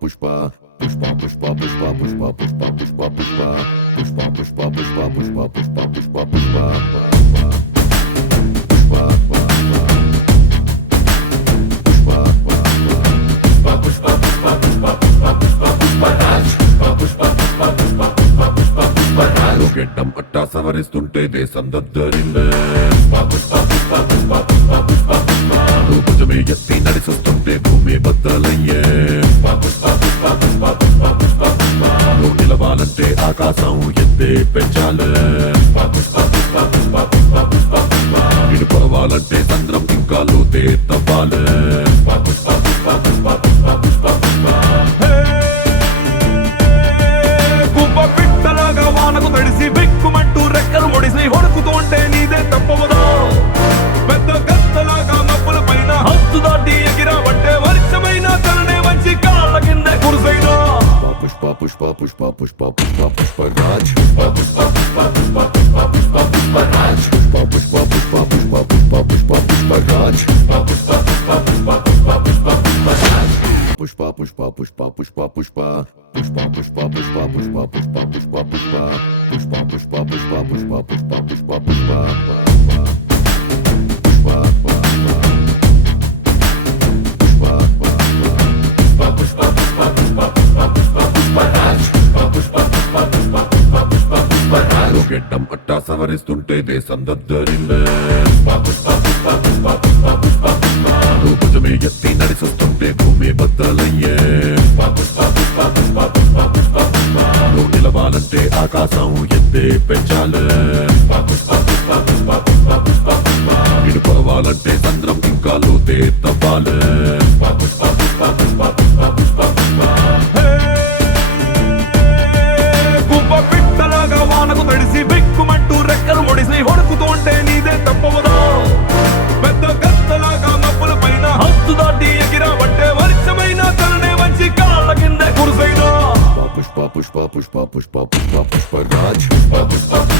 pushpa pushpa pushpa pushpa pushpa pushpa pushpa pushpa pushpa pushpa pushpa pushpa pushpa pushpa pushpa గెడ్డం పట్టా సవరిస్తుంటే దేశం దద్దరిందే భుజమే ఎత్తి నడిచొస్తుంటే భూమి బద్దలయ్యే నువ్వు నిలవాలంటే ఆకాశం ఎత్తే పెంచాలే ఇడిపోవాలంటే చంద్రం ఇంకా లోతే తవ్వాలే వానకు తడిసి బిక్కుమంటూ రెక్కలు ముడిసి హొడుకుతుంటే నీదే తప్పవదో పెద్ద కత్తలాగా మబ్బుల పైన హద్దు దాటి ఎగిరావంటే వర్షమైన తలనే వంచి కాళ్ళ కిందే కురుసైనా పుష్ప పుష్ప పుష్ప పుష్ప పుష్ప పుష్పరాజ్ పుష్ప పుష్ప పుష్ప పుష్ప పుష్ప పుష్ప పుష్పరాజ్ పుష్ప పుష్ప పుష్ప పుష్ప పుష్ప పుష్ప పుష్పరాజ్ పుష్ప పుష్ప పుష్ప పుష్ప పుష్ప పుష్పరాజ్ పుష్ప పుష్ప పుష్ప పుష్ప పుష్ప పుష్ప పుష్ప పుష్ప పుష్ప పుష్ప పుష్ప పుష్ప పుష్ప పుష్ప పుష్ప పుష్ప పుష్ప పుష్ప పుష్ప గెడ్డం పట్టా సవరిస్తుంటే దేశం దద్దరిందే భుజమే ఎత్తి నడిచొస్తుంటే భూమి బద్దలయ్యే నువ్వు నిలవాలంటే ఆకాశం ఎత్తే పెంచాలే ఇడిపోవాలంటే చంద్రం ఇంకా లోతే తవ్వాలే వానకు తడిసి బిక్కుమంటూ రెక్కలు ముడిసి హొడుకుతుంటే నీదే తప్పవదో పెద్ద కత్తలాగా మబ్బుల పైన హద్దు దాటి ఎగిరావంటే వర్షమైన తలనే వంచి కాళ్ళ కిందే కురుసైనా పుష్ప పుష్ప పుష్ప పుష్ప పుష్ప పుష్పరాజ్ పుష్ప పుష్ప